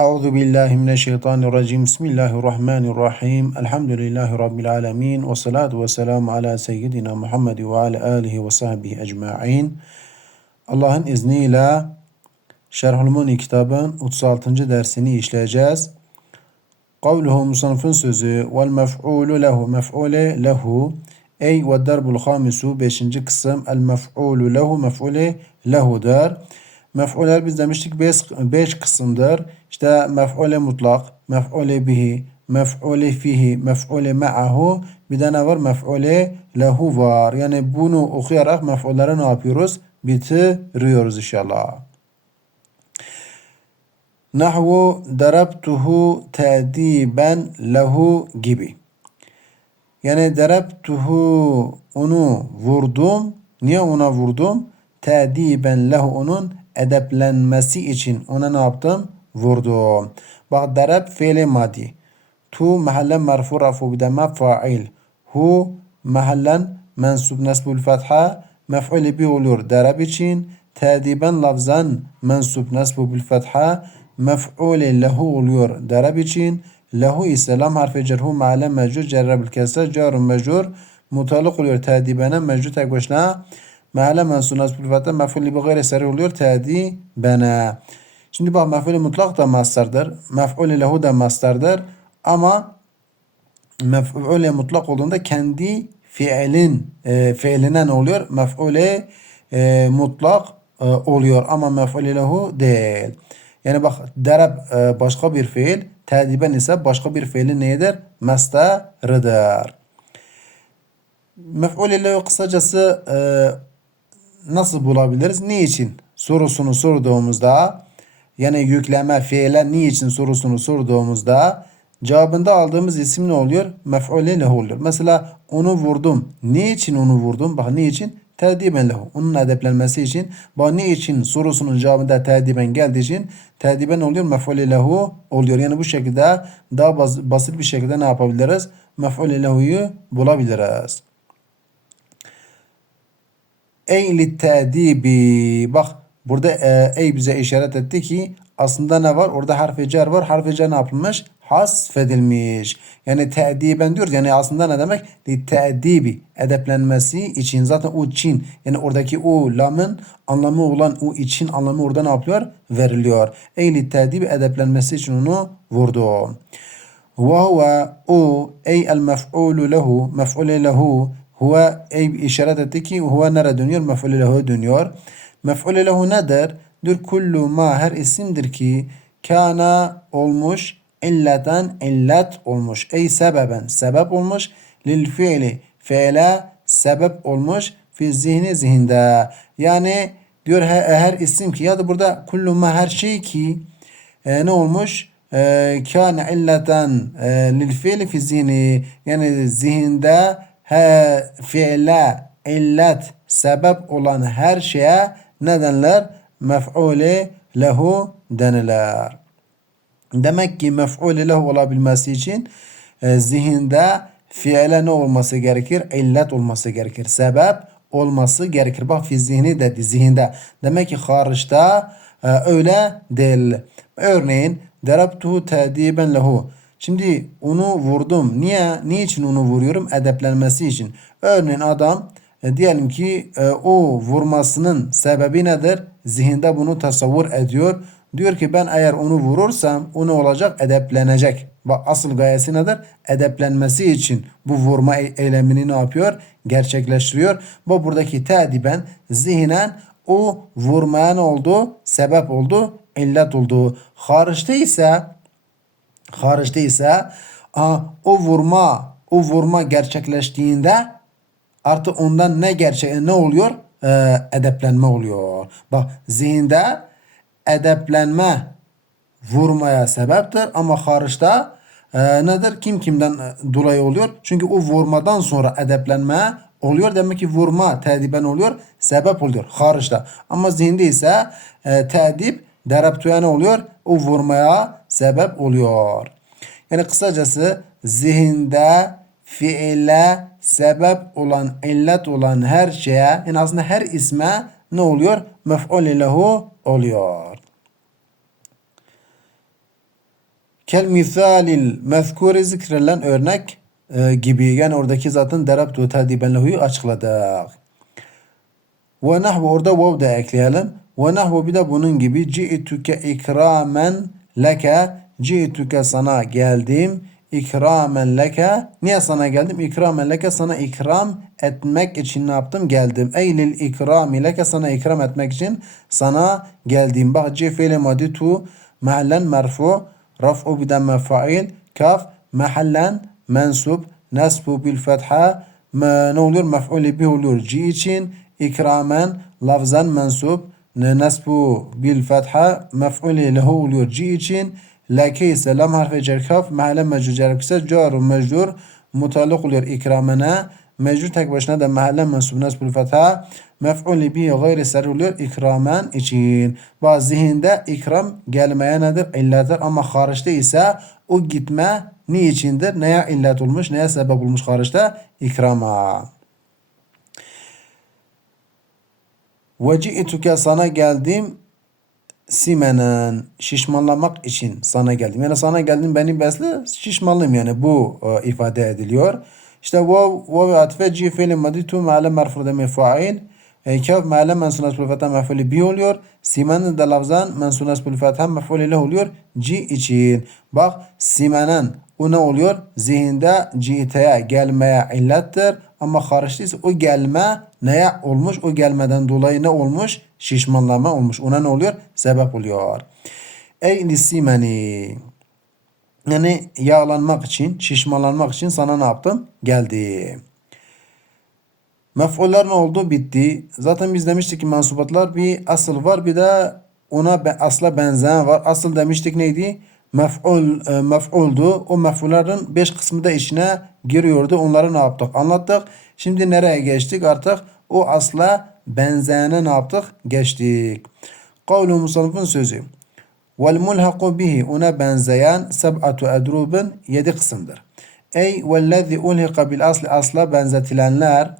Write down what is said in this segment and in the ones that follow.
Euzu billahi mineşşeytanirracim. Bismillahirrahmanirrahim. Elhamdülillahi rabbil alamin ve salatu vesselamü ala seyyidina Muhammed ve ala alihi ve sahbihi ecmaîn. Allah'ın izniyle Şerhül Muni kitabın 36. dersini işleyeceğiz. Kavluhu musannıfın sözü vel mef'ulu lehu mef'ule lehu ey ve derbul hamisu 5. kısım el mef'ulu lehu mef'ule lehu'dur. Mef'uler biz demiştik 5 kısımdır. İşte mef'ule mutlak, mef'ule bihi, mef'ule fihi, mef'ule ma'ahu bir de ne var? Mef'ule lehu var. Yani bunu okuyarak mef'ulleri ne yapıyoruz? Bitiriyoruz inşallah. Nahvu darabtuhu te'diben lehu gibi. Yani darabtuhu onu vurdum. Niye ona vurdum? Te'diben lehu onun edeplenmesi için ona ne yaptım? Vurdum. Bak darab fiili madi. Tu mahallen merfu rafu bideme fa'il. Hu mahallen mensub nesbul fetha mef'ul bi olur darab için. Tediben lafzan mensub nesbu bil fetha mef'ul lehu oluyor darab için. Lehu ise lam harfi cerhu mahallen mecrur cerre bil kesre carun mecrur mutallık oluyor tedibene mecrur tek başına Meale mensu nasbül fetha mef'ulü bi gayri seri oluyor. Tedi bena. Şimdi bak mef'ulü mutlak da mastardır. Mef'ulü lehu da mastardır. Ama mef'ulü mutlak olduğunda kendi fiilin e, fiiline ne oluyor? Mef'ulü e, mutlak e, oluyor ama mef'ulü lehu değil. Yani bak derab e, başka bir fiil, tediben ise başka bir fiilin neyidir? Mastarıdır. Mef'ulü lehu kısacası e, nasıl bulabiliriz? Niçin? Sorusunu sorduğumuzda yani yükleme fiile niçin sorusunu sorduğumuzda cevabında aldığımız isim ne oluyor? Mef'ule lehu oluyor. Mesela onu vurdum. Niçin onu vurdum? Bak niçin? Tediben lehu. Onun edeplenmesi için. Bak niçin sorusunun cevabında tediben geldiği için tediben oluyor? Mef'ule lehu oluyor. Yani bu şekilde daha basit bir şekilde ne yapabiliriz? Mef'ule lehu'yu bulabiliriz. Ey littedibi. Bak burada e, ey bize işaret etti ki aslında ne var? Orada harfi cer var. Harfi cer ne yapılmış? Hasfedilmiş. Yani te'diben diyoruz. Yani aslında ne demek? Li te'dibi. Edeplenmesi için. Zaten o için. Yani oradaki o lamın anlamı olan o için anlamı orada ne yapıyor? Veriliyor. Ey li te'dibi edeplenmesi için onu vurdu. وهو o ey el mef'ulu lehu mef'ule lehu Huve ey işaret etti ki huve nere dönüyor? Mef'ulü lehu dönüyor. Mef'ulü lehu nedir? Dür kullu ma her isimdir ki kana olmuş illeten illet olmuş. Ey sebeben sebep olmuş. Lil fiili fiile sebep olmuş. Fi zihni zihinde. Yani diyor her, her isim ki ya da burada kullu ma her şey ki e, ne olmuş? E, kana illeten e, lil fiili fi zihni. Yani zihinde he, fiile, illet, sebep olan her şeye ne denler? Mef'uli lehu denilir. Demek ki mef'uli lehu olabilmesi için e, zihinde fiile ne olması gerekir? İllet olması gerekir. Sebep olması gerekir. Bak fi zihni dedi zihinde. Demek ki hariçta e, öyle değil. Örneğin derabtuhu tediben lehu. Şimdi onu vurdum. Niye? Niçin onu vuruyorum? Edeplenmesi için. Örneğin adam e, diyelim ki e, o vurmasının sebebi nedir? Zihinde bunu tasavvur ediyor. Diyor ki ben eğer onu vurursam o ne olacak? Edeplenecek. Bak asıl gayesi nedir? Edeplenmesi için bu vurma eylemini ne yapıyor? Gerçekleştiriyor. Bu buradaki tediben zihnen o vurmaya ne oldu? Sebep oldu, illet oldu. Hariçte ise Hariçte ise o vurma o vurma gerçekleştiğinde artık ondan ne gerçek ne oluyor? Ee, edeplenme oluyor. Bak zihinde edeplenme vurmaya sebeptir ama hariçta e, nedir? Kim kimden e, dolayı oluyor? Çünkü o vurmadan sonra edeplenme oluyor. Demek ki vurma tediben oluyor. Sebep oluyor. Hariçta. Ama zihinde ise e, tedip deraptuya ne oluyor? O vurmaya sebep oluyor. Yani kısacası zihinde fiile sebep olan, illet olan her şeye yani aslında her isme ne oluyor? Mef'ul lehu oluyor. Kel misalil mezkuri zikredilen örnek e, gibi. Yani oradaki zaten derabtu tadiben lehu'yu açıkladık. Ve nahvu orada vav da ekleyelim. Ve nahvu bir de bunun gibi ci'tuke ikramen leke ci'tuke sana geldim. İkramen leke. Niye sana geldim? İkramen leke sana ikram etmek için ne yaptım? Geldim. Eylil ikrami leke sana ikram etmek için sana geldim. Bak ci fiili madi tu mahallen merfu raf'u bidemme fail kaf mahallen mensup nasbu bil fetha ne oluyor? Mef'ulü bih oluyor. Ci için ikramen lafzan mensup nasbu bil fetha mef'ulü lehu oluyor. İçin leke ise lam harfi cerkaf mahallen mecrur cerkaf ise caru mecrur mutallık oluyor ikramena mecrur tek başına da mahallen mensup nasbul fetha mef'ulü bihi gayri sarı oluyor ikramen için. Bazı zihinde ikram gelmeye nedir? İllattır ama hariçte ise o gitme niçindir? Neye illet olmuş? Neye sebep olmuş hariçte? İkrama. Veci'tuke sana geldim simenen şişmanlamak için sana geldim. Yani sana geldim beni besle şişmanlıyım yani bu e, ifade ediliyor. İşte vav vav atfe ci fiili madi tu me'ale merfude mefail. Kaf me'ale mensunas bil fetha mef'ulü bi oluyor. Simen de lafzan mensunas bil fetha mef'ulü le oluyor. Ci için. Bak simenen o ne oluyor? Zihinde citeye gelmeye illettir. Ama hariçteyse o gelme neye olmuş? O gelmeden dolayı ne olmuş? Şişmanlama olmuş. Ona ne oluyor? Sebep oluyor. Ey lisimeni. Yani yağlanmak için, şişmanlanmak için sana ne yaptım? Geldi. Mef'uller ne oldu? Bitti. Zaten biz demiştik ki mansubatlar bir asıl var bir de ona asla benzeyen var. Asıl demiştik neydi? Mef'ul, e, mef'uldu. O mef'ullerin beş kısmı da içine giriyordu. Onları ne yaptık? Anlattık. Şimdi nereye geçtik? Artık o asla benzeyene ne yaptık? Geçtik. Kavlu musannifın sözü. Vel mulhaqu bihi ona benzeyen seb'atu edrubun yedi kısımdır. Ey vellezî ulhiqa bil asli asla benzetilenler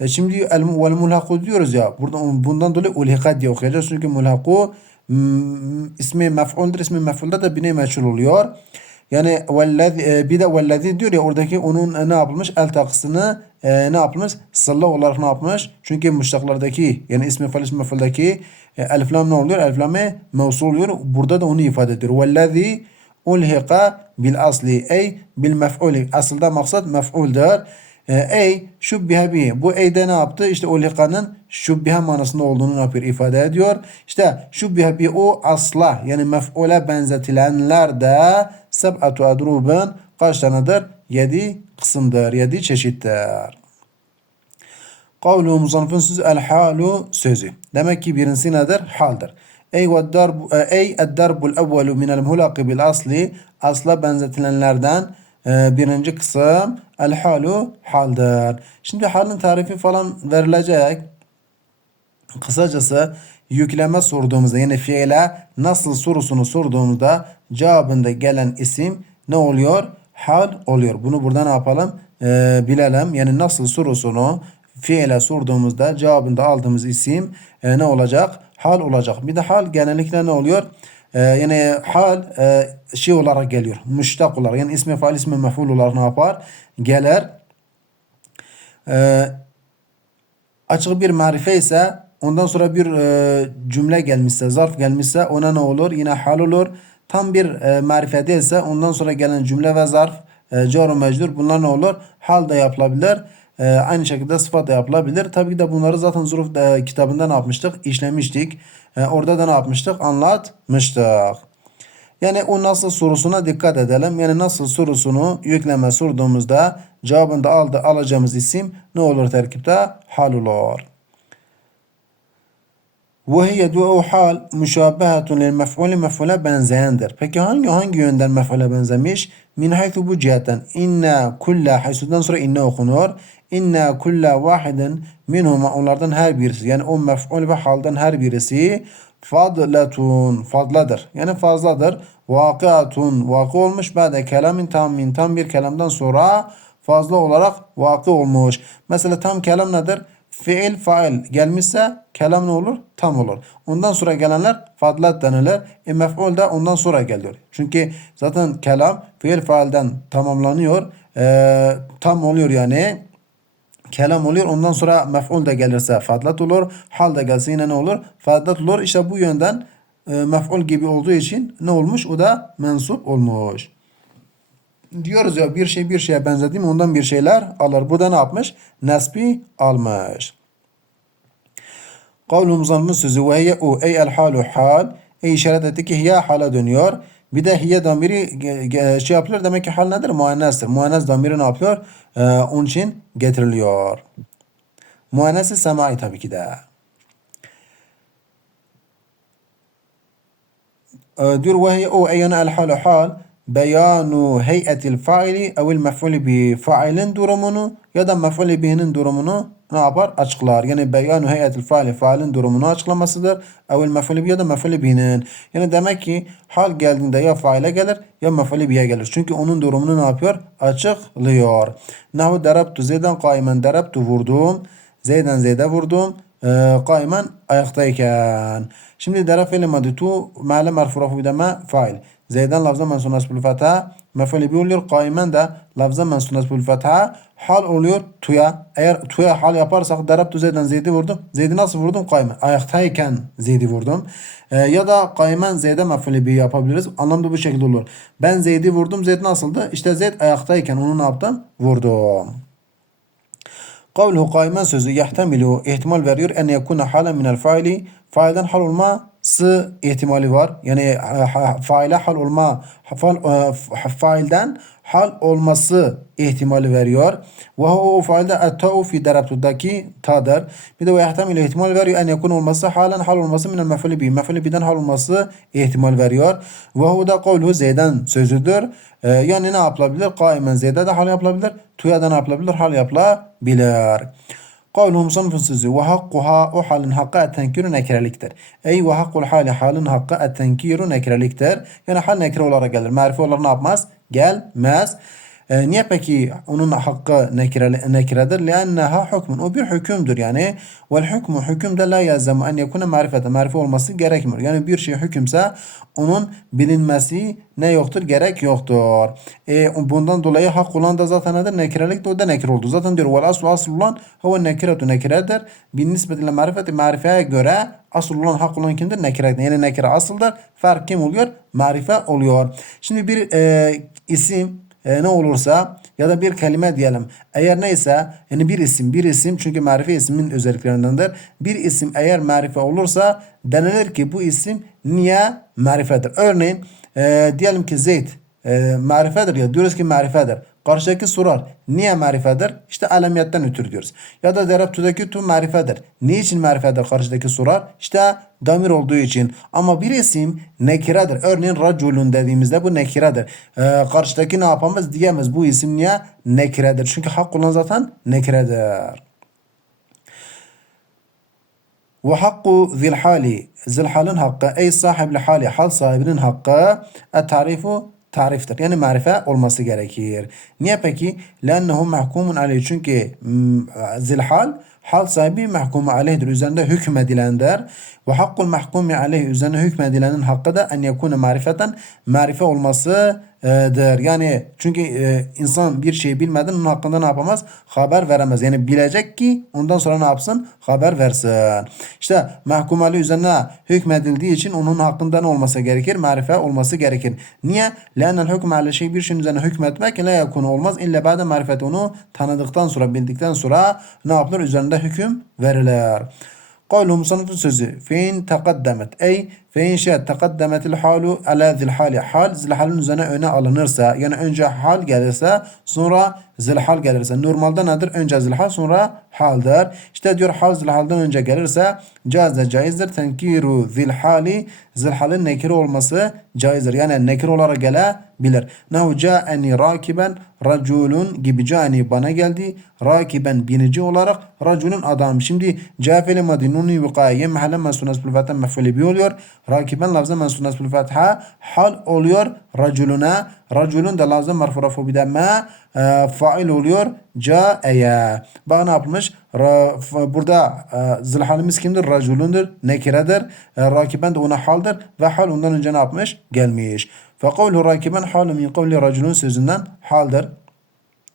e şimdi el vel mulhaku diyoruz ya. Buradan bundan dolayı ulhika diye okuyacağız. Çünkü mulhaku ismi mef'uldur. İsmi mef'ulda da bine meçhul oluyor. Yani vellezi, e, bir de vellezi diyor ya oradaki onun e, ne yapılmış? El takısını e, ne yapılmış? Sılla olarak ne yapmış? Çünkü müştaklardaki yani ismi fal ismi mef'uldaki e, elif ne oluyor? Elif lam'e mevsul oluyor. Burada da onu ifade ediyor. Vellezi ulhika bil asli ey bil mef'uli. Aslında maksat mef'uldur. E, ey şubbihe bihi. Bu eyde ne yaptı? İşte o likanın şubbihe manasında olduğunu ne yapıyor? ifade ediyor. İşte şubbihe bihi o asla yani mef'ule benzetilenler de seb'atu adrubun kaç tanedir? Yedi kısımdır. Yedi çeşittir. Kavlu musannifin sözü el halu sözü. Demek ki birincisi nedir? Haldır. Ey ve darbu ey ed-darbul evvelu minel mulaqi bil asli asla benzetilenlerden e, birinci kısım el halu haldır. Şimdi halin tarifi falan verilecek. Kısacası yükleme sorduğumuzda yani fiile nasıl sorusunu sorduğumuzda cevabında gelen isim ne oluyor? Hal oluyor. Bunu burada ne yapalım? Ee, bilelim. Yani nasıl sorusunu fiile sorduğumuzda cevabında aldığımız isim e, ne olacak? Hal olacak. Bir de hal genellikle ne oluyor? Ee, yani hal e, şey olarak geliyor. Müştak olarak. Yani ismi faal ismi mef'ul olarak ne yapar? Gelir. Ee, açık bir marife ise ondan sonra bir e, cümle gelmişse, zarf gelmişse ona ne olur? Yine hal olur. Tam bir e, marife değilse ondan sonra gelen cümle ve zarf e, car mecbur bunlar ne olur? Hal da yapılabilir. E, aynı şekilde sıfat da yapılabilir. Tabii ki de bunları zaten Zuruf e, kitabında ne yapmıştık? İşlemiştik. E, orada da ne yapmıştık? Anlatmıştık. Yani o nasıl sorusuna dikkat edelim. Yani nasıl sorusunu yükleme sorduğumuzda cevabında aldı alacağımız isim ne olur terkipte? Hal olur. وهي du'u hal müşabehetun lil mef'ulü mef'ule benzeyendir. Peki hangi hangi yönden mef'ule benzemiş? Min haythu bu cihetten inna kulla haysudan sonra inne okunur. İnna kulla vahidin minhuma onlardan her birisi yani o mef'ul ve haldan her birisi fadletun fazladır. Yani fazladır. Vakiatun vakı olmuş. Ba'de kelamin tammin tam bir kelamdan sonra fazla olarak vakı olmuş. Mesela tam kelam nedir? fiil fail gelmişse kelam ne olur? Tam olur. Ondan sonra gelenler fadlat denilir. E mef'ul da ondan sonra geliyor. Çünkü zaten kelam fiil failden tamamlanıyor. E, tam oluyor yani kelam oluyor. Ondan sonra mef'ul da gelirse fadlat olur. Hal da gelse yine ne olur? Fadlat olur. İşte bu yönden e, mef'ul gibi olduğu için ne olmuş? O da mensup olmuş. Diyoruz ya bir şey bir şeye benzediğim ondan bir şeyler alır. Burada ne yapmış? Nesbi almış. Kavlumuzun sözü ve o ey el halu hal. Ey işaret etti ki hiye hala dönüyor. Bir de hiye damiri şey yapılır. Demek ki hal nedir? Muannestir. Muannes damiri ne yapıyor? Ee, onun için getiriliyor. Muannesi semai tabii ki de. Ee, ve o ey el halu hal. Beyanu heyetil faili evil mef'ulü bi failin durumunu ya da mef'ulü bihinin durumunu ne yapar? Açıklar. Yani beyanu heyetil faili failin durumunu açıklamasıdır. Evil mef'ulü bi ya da mef'ulü bihinin. Yani demek ki hal geldiğinde ya faile gelir ya mef'ulü biye gelir. Çünkü onun durumunu ne yapıyor? Açıklıyor. Nahu darabtu zeyden kaimen darabtu vurdum. Zeyden zeyde vurdum. Ee, kaimen ayaktayken. Şimdi darab fiili madi tu me'ale merfurafu bideme fail. Zeyden lafza mensunas bil fetha. Mef'ulü bi oluyor. Kaimen de lafza mensunas bil fetha. Hal oluyor tuya. Eğer tuya hal yaparsak darabtu zeyden zeydi vurdum. Zeydi nasıl vurdum? Kaimen. Ayaktayken zeydi vurdum. Ee, ya da kaimen zeyde mef'ulü bi yapabiliriz. Anlamda bu şekilde olur. Ben zeydi vurdum. Zeyd nasıldı? İşte zeyd ayaktayken onu ne yaptım? Vurdum. Kavluhu kaimen sözü yahtemilu ihtimal veriyor en yekune halen minel faili failden hal olması ihtimali var. Yani ha- faile hal olma fal, e, failden hal olması ihtimali veriyor. Ve o failde etta'u fi darabtudaki tadır. Bir de ve yahtemilu ihtimal veriyor en yekun olması halen hal olması minel mef'ulü bi. Mef'ulü biden hal olması ihtimal veriyor. Ve hu da kavluhu zeyden sözüdür. Ee, yani ne yapılabilir? Kaimen zeyde de hal yapılabilir. Tuya da ne yapılabilir? Hal yapılabilir. Kavluhum sınıfın sözü ve hakkuha o halin hakkı ettenkiru nekreliktir. Ey ve hakkul hali halin hakkı ettenkiru nekreliktir. Yani hal nekre olarak gelir. Marife olarak ne yapmaz? Gelmez. E, niye peki onun hakkı nekire, nekiredir? Lenneha hükmün. O bir hükümdür yani. Vel hükmü hüküm de la yazemu en yekune marifete. Marife olması gerekmiyor. Yani bir şey hükümse onun bilinmesi ne yoktur? Gerek yoktur. E, bundan dolayı hak olan da zaten nedir? Nekirelik de o da nekir oldu. Zaten diyor vel aslu aslu olan hava nekiretu nekiredir. Bin nisbetiyle marifeti marifeye göre asıl olan hak olan kimdir? Nekire. Yani nekire asıldır. Fark kim oluyor? Marife oluyor. Şimdi bir e, isim e, ne olursa ya da bir kelime diyelim. Eğer neyse yani bir isim bir isim çünkü marife ismin özelliklerindendir. Bir isim eğer marife olursa denilir ki bu isim niye marifedir. Örneğin e, diyelim ki Zeyd e, marifedir ya diyoruz ki marifedir. Karşıdaki sorar. Niye marifedir? İşte alemiyetten ötürü diyoruz. Ya da derabtudaki tu marifedir. Niçin marifedir karşıdaki sorar? İşte damir olduğu için. Ama bir isim nekiredir. Örneğin raculun dediğimizde bu nekiredir. Ee, karşıdaki ne yapamaz diyemez. Bu isim niye? Nekiredir. Çünkü hak olan zaten nekiredir. Ve hakku zil hali. Zil halin hakkı. Ey sahibi hali. Hal sahibinin hakkı. E tarifu tariftir. Yani marife olması gerekir. Niye peki? Lennehu mahkumun aleyh. Çünkü mm, zil hal sahibi mahkumu aleyhdir. Üzerinde hükmedilendir. Ve hakkul mahkumi aleyh. Üzerine hükmedilenin hakkı da en yekune marifeten marife olmasıdır. Yani çünkü e, insan bir şeyi bilmeden onun hakkında ne yapamaz? Haber veremez. Yani bilecek ki ondan sonra ne yapsın? Haber versin. İşte mahkum aleyh üzerine hükmedildiği için onun hakkında ne olması gerekir? Marife olması gerekir. Niye? Lennel hükm ala şey bir şeyin üzerine hükmetmek la yakunu olmaz. İlla ba'de marifet onu tanıdıktan sonra bildikten sonra ne yapılır? Üzerinde hüküm verilir. Kavlu sınıfın sözü. Fein takaddemet. Ey fein şe'et takaddemetil halu ala zil hali. Hal zil halin üzerine öne alınırsa yani önce hal gelirse sonra zil hal gelirse. Normalde nedir? Önce zil hal sonra haldir. İşte diyor hal zil halden önce gelirse caizde caizdir. Tenkiru zil hali zil halin nekir olması caizdir. Yani nekir olarak gelebilir. Nehu ca'eni rakiben raculun gibi cani bana geldi. Rakiben binici olarak raculun adam. Şimdi cafeli madi nuni vikaye mahalle mensunas bil fetha mef'ulü bi oluyor. Rakiben lafzı mensunas bil fetha hal oluyor raculuna. Raculun da lafzı merfu rafu bidemme e, fail oluyor. Ca'eye. Bak ne yapılmış? Ra, f- burada e, zilhalimiz kimdir? Raculundur. Nekiredir. E, rakiben de ona haldir. Ve hal ondan önce ne yapmış? Gelmiş. Fe kavlu rakiben halu min kavli raculun sözünden haldir.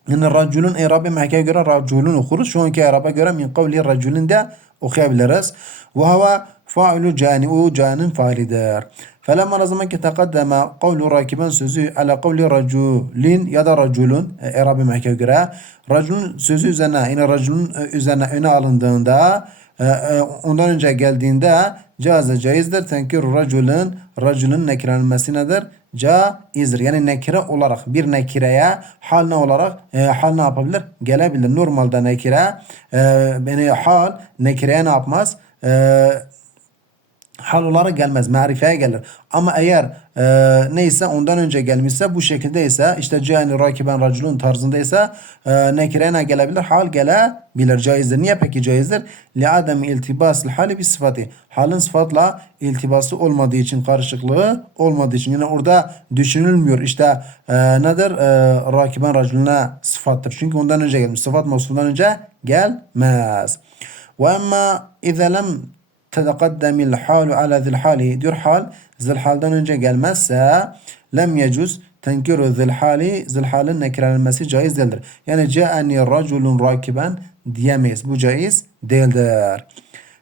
Yani raculun i'rabı mehkeye göre raculun okuruz. Şu anki i'raba göre min kavli raculun de okuyabiliriz. Ve hava failu cani o canın faalidir. Felema ne zaman ki tekaddeme kavlu rakiben sözü ala kavli raculin ya da raculun e, i'rabı mehkeye göre raculun sözü üzerine yine raculun e, üzerine öne alındığında e, e, ondan önce geldiğinde caze caizdir. Tenkir raculun raculun nekirenmesi nedir? Caizdir. Yani nekire olarak bir nekireye hal ne olarak e, hal ne yapabilir? Gelebilir. Normalde nekire e, yani hal nekireye ne yapmaz? E, hal olarak gelmez. Marifeye gelir. Ama eğer e, neyse ondan önce gelmişse bu şekilde ise işte cani rakiben raculun tarzındaysa e, nekire ne gelebilir? Hal gelebilir. Caizdir. Niye peki caizdir? Li adem iltibas hali bir sıfatı. Halin sıfatla iltibası olmadığı için karışıklığı olmadığı için. Yani orada düşünülmüyor. İşte e, nedir? E, rakiben raculuna sıfattır. Çünkü ondan önce gelmiş. Sıfat mevzusundan önce gelmez. Ve emma ize lem teqaddemil halu ala zil hali diyor hal zil halden önce gelmezse lem yecuz tenkiru zil hali zil halin nekrelenmesi caiz değildir. Yani ca'ani raculun rakiben diyemeyiz. Bu caiz değildir.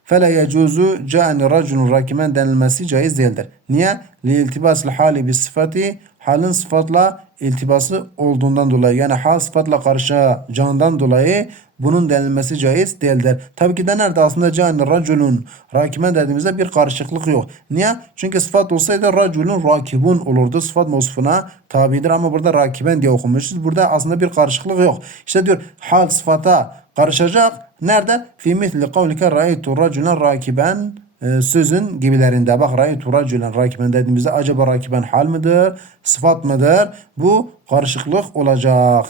Fela yecuzu ca'ani raculun rakiben denilmesi caiz değildir. Niye? Li iltibasıl hali bir sıfatı halin sıfatla iltibası olduğundan dolayı yani hal sıfatla karışacağından dolayı bunun denilmesi caiz değildir. Tabii ki de nerede aslında cani raculun rakiben dediğimizde bir karışıklık yok. Niye? Çünkü sıfat olsaydı raculun rakibun olurdu. Sıfat mevsufuna tabidir ama burada rakiben diye okumuşuz. Burada aslında bir karışıklık yok. İşte diyor hal sıfata karışacak. Nerede? Fi misli kavlike ra'aytu raculen rakiben e, sözün gibilerinde. Bak ra'aytu raculen rakiben dediğimizde acaba rakiben hal mıdır? Sıfat mıdır? Bu karışıklık olacak.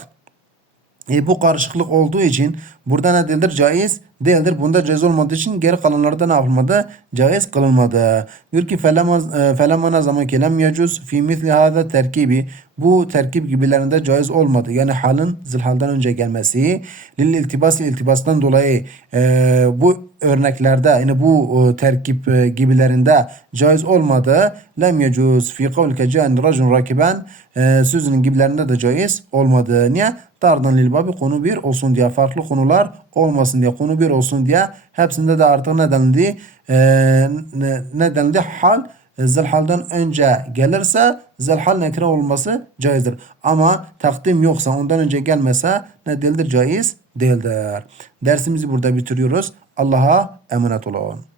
E, bu karışıklık olduğu için burada ne değildir? Caiz değildir. Bunda caiz olmadığı için geri kalanlarda ne yapılmadı? Caiz kılınmadı. Diyor ki felema ne zaman ki lem yecuz fi misli hada terkibi bu terkip gibilerinde caiz olmadı. Yani halın zilhalden önce gelmesi lil iltibas iltibastan dolayı e, bu örneklerde yani bu e, terkip e, gibilerinde caiz olmadı. Lem yecuz fi kavlike can racun rakiben e, sözünün gibilerinde de caiz olmadı. Niye? Dardan lil babi konu bir olsun diye farklı konular olmasın diye konu bir olsun diye hepsinde de artık ne denildi? E, ne, ne denildi? Hal zilhalden önce gelirse zilhal nekre olması caizdir. Ama takdim yoksa ondan önce gelmese ne değildir? Caiz değildir. Dersimizi burada bitiriyoruz. Allah'a emanet olun.